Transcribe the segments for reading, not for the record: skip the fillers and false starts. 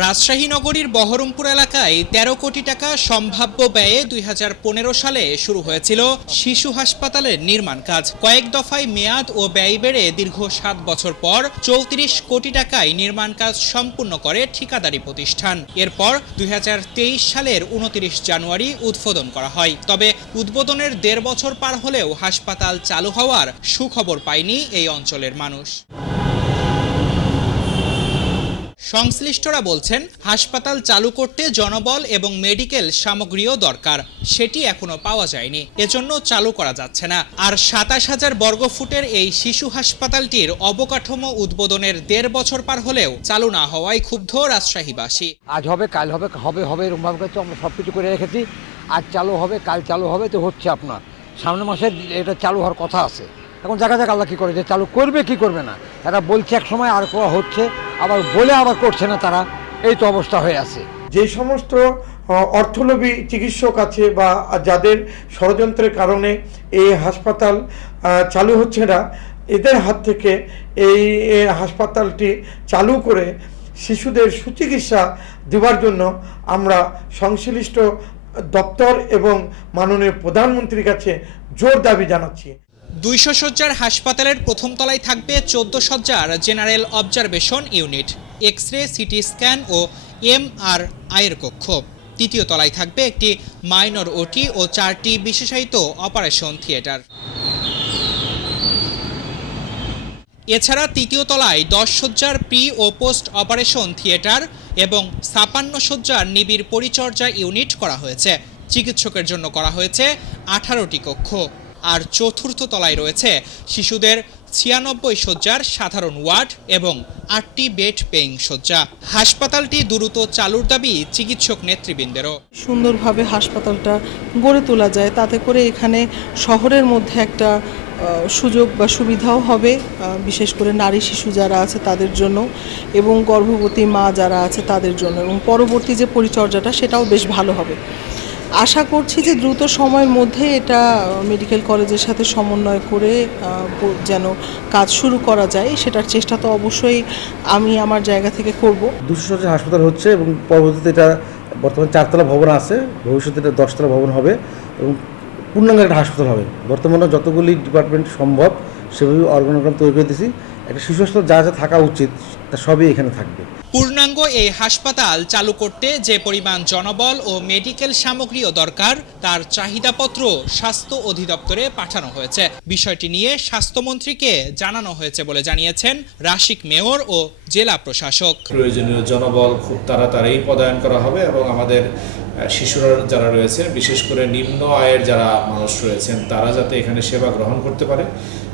রাজশাহী নগরীর বহরমপুর এলাকায় ১৩ কোটি টাকা সম্ভাব্য ব্যয়ে ২০১৫ সালে শুরু হয়েছিল শিশু হাসপাতালের নির্মাণ কাজ। কয়েক দফায় মেয়াদ ও ব্যয় বেড়ে দীর্ঘ ৭ বছর পর ৩৪ কোটি টাকায় নির্মাণ কাজ সম্পূর্ণ করে ঠিকাদারি প্রতিষ্ঠান। এরপর ২০২৩ সালের ২৯ জানুয়ারি উদ্বোধন করা হয়। তবে উদ্বোধনের ১.৫ বছর পার হলেও হাসপাতাল চালু হওয়ার সুখবর পায়নি এই অঞ্চলের মানুষ। সংশ্লিষ্টরা বলছেন, হাসপাতাল চালু করতে জনবল এবং মেডিকেল সামগ্রীও দরকার, সেটি এখনো পাওয়া যায়নি, এজন্য চালু করা যাচ্ছে না। আর ২৭,০০০ বর্গফুটের এই শিশু হাসপাতালটির অবকাঠামো উদ্বোধনের ১.৫ বছর পার হলেও চালু না হওয়ায় ক্ষুব্ধ রাজশাহীবাসী। আজ হবে, কাল হবে, হবে এরকম ভাবে তো আমরা সবকিছু করে রেখেছি। আজ চালু হবে, কাল চালু হবে, তো হচ্ছে আপনার সামনের মাসে এটা চালু হওয়ার কথা আছে। এখন দেখা যাক আল্লাহ কী করে, যে চালু করবে কি করবে না। এরা বলছে এক সময়, আর কোয়া হচ্ছে, আবার বলে আবার করছে না তারা, এই তো অবস্থা হয়ে আছে। যে সমস্ত অর্থলোভী চিকিৎসক আছে বা যাদের ষড়যন্ত্রের কারণে এই হাসপাতাল চালু হচ্ছে না, এদের হাত থেকে এই হাসপাতালটি চালু করে শিশুদের সুচিকিৎসা দেওয়ার জন্য আমরা সংশ্লিষ্ট দপ্তর এবং মাননীয় প্রধানমন্ত্রীর কাছে জোর দাবি জানাচ্ছি। ২০০ শয্যার হাসপাতালের প্রথম তলায় থাকবে ১৪ শয্যার general observation unit, X ray, CT scan ও MRI কক্ষ। তৃতীয় তলায় থাকবে একটি মাইনর ওটি ও ৪টি বিশেষায়িত অপারেশন থিয়েটার। এছাড়া তৃতীয় তলায় ১০ শয্যার প্রি ও পোস্ট অপারেশন থিয়েটার এবং ৫৬ শয্যার নিবিড় পরিচর্যা ইউনিট করা হয়েছে। চিকিৎসকের জন্য করা হয়েছে ১৮টি কক্ষ। আর চতুর্থ তলায় রয়েছে শিশুদের ৯৬ শয্যার সাধারণ ওয়ার্ড এবং ৮টি বেড পেইং শয্যা। হাসপাতালটি দ্রুত চালুর দাবি চিকিৎসক নেতৃবৃন্দেরও। সুন্দরভাবে হাসপাতালটা গড়ে তোলা যায়, তাতে করে এখানে শহরের মধ্যে একটা সুযোগ বা সুবিধাও হবে, বিশেষ করে নারী শিশু যারা আছে তাদের জন্য, এবং গর্ভবতী মা যারা আছে তাদের জন্য, এবং পরবর্তী যে পরিচর্যাটা সেটাও বেশ ভালো হবে। আশা করছি যে দ্রুত সময়ের মধ্যে এটা মেডিকেল কলেজের সাথে সমন্বয় করে যেন কাজ শুরু করা যায়, সেটার চেষ্টা তো অবশ্যই আমি আমার জায়গা থেকে করব। ২০০ শয্যার হাসপাতাল হচ্ছে এবং পরবর্তীতে এটা বর্তমানে 4তলা ভবন আছে, ভবিষ্যতে এটা 10তলা ভবন হবে এবং পূর্ণাঙ্গ একটা হাসপাতাল হবে। বর্তমানে যতগুলি ডিপার্টমেন্ট সম্ভব সেভাবে অর্গানোগ্রাম তৈরি করে দিয়েছি। একটা শিশু হাসপাতাল যা যা থাকা উচিত তা সবই এখানে থাকবে। পূর্ণাঙ্গ এই হাসপাতাল চালু করতে যে পরিমাণ জনবল ও মেডিকেল সামগ্রীও দরকার, তার চাহিদাপত্র স্বাস্থ্য অধিদপ্তরে পাঠানো হয়েছে। বিষয়টি নিয়ে স্বাস্থ্যমন্ত্রীকে জানানো হয়েছে বলে জানিয়েছেন রাশিক মেয়র ও জেলা প্রশাসক। প্রয়োজনীয় জনবল খুব তাড়াতাড়ি পদায়ন করা হবে এবং আমাদের শিশুরা যারা রয়েছে, বিশেষ করে নিম্ন আয়ের যারা মানুষ রয়েছেন, তারা যাতে এখানে সেবা গ্রহণ করতে পারে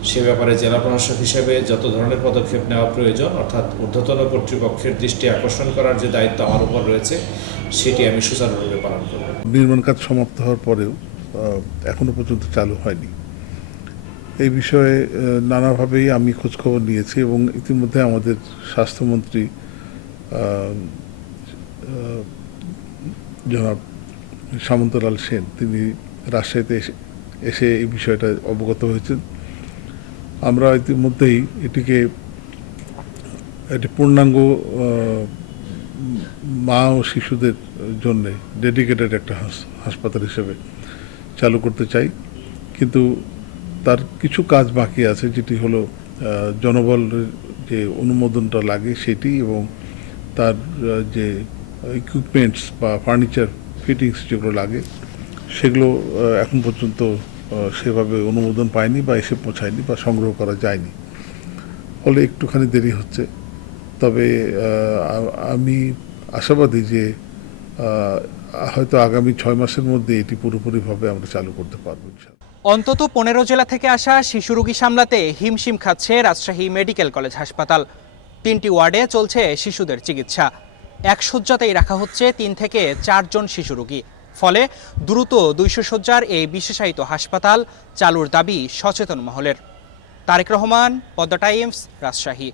সে ব্যাপারে জেলা প্রশাসক হিসেবে যত ধরনের পদক্ষেপ নেওয়া প্রয়োজন, অর্থাৎ ঊর্ধ্বতন কর্তৃপক্ষের দৃষ্টি আকর্ষণ করার যে দায়িত্ব আমার উপর রয়েছে, সেটি আমি সুচারুরূপে পালন করব। নির্মাণ কাজ সমাপ্ত হওয়ার পরেও এখনো পর্যন্ত চালু হয়নি। এই বিষয়ে নানাভাবেই আমি খোঁজখবর নিয়েছি এবং ইতিমধ্যে আমাদের স্বাস্থ্যমন্ত্রী জনাব সামন্তলাল সেন, তিনি রাজশাহীতে এসে এই বিষয়টা অবগত হয়েছেন। আমরা ইতিমধ্যেই এটি পূর্ণাঙ্গ মা ও শিশুদের জন্য ডেডিকেটেড একটা হাসপাতাল হিসেবে চালু করতে চাই, কিন্তু তার কিছু কাজ বাকি আছে, যেটি হলো জনবলের যে অনুমোদনটা লাগে সেটি, এবং তার যে ইকুইপমেন্টস বা ফার্নিচার ফিটিংস যেগুলো লাগে সেগুলো এখন পর্যন্ত সেভাবে অনুমোদন পায়নি বা এসে পৌঁছায়নি বা সংগ্রহ করা যায়নি, ফলে একটুখানি দেরি হচ্ছে। তবে আমি আশাবাদী যে হয়তো আগামী ৬ মাসের মধ্যে এটি পুরোপুরিভাবে আমরা চালু করতে পারবো। অন্তত ১৫ জেলা থেকে আসা শিশু রোগী সামলাতে হিমশিম খাচ্ছে রাজশাহী মেডিকেল কলেজ হাসপাতাল। ৩টি ওয়ার্ডে চলছে শিশুদের চিকিৎসা। এক শয্যাতেই রাখা হচ্ছে ৩ থেকে ৪ জন শিশু রোগী। ফলে দ্রুত ২০০ শয্যার এই বিশেষায়িত হাসপাতাল চালুর দাবি সচেতন মহলের। তারেক রহমান, পদ্মা টাইমস, রাজশাহী।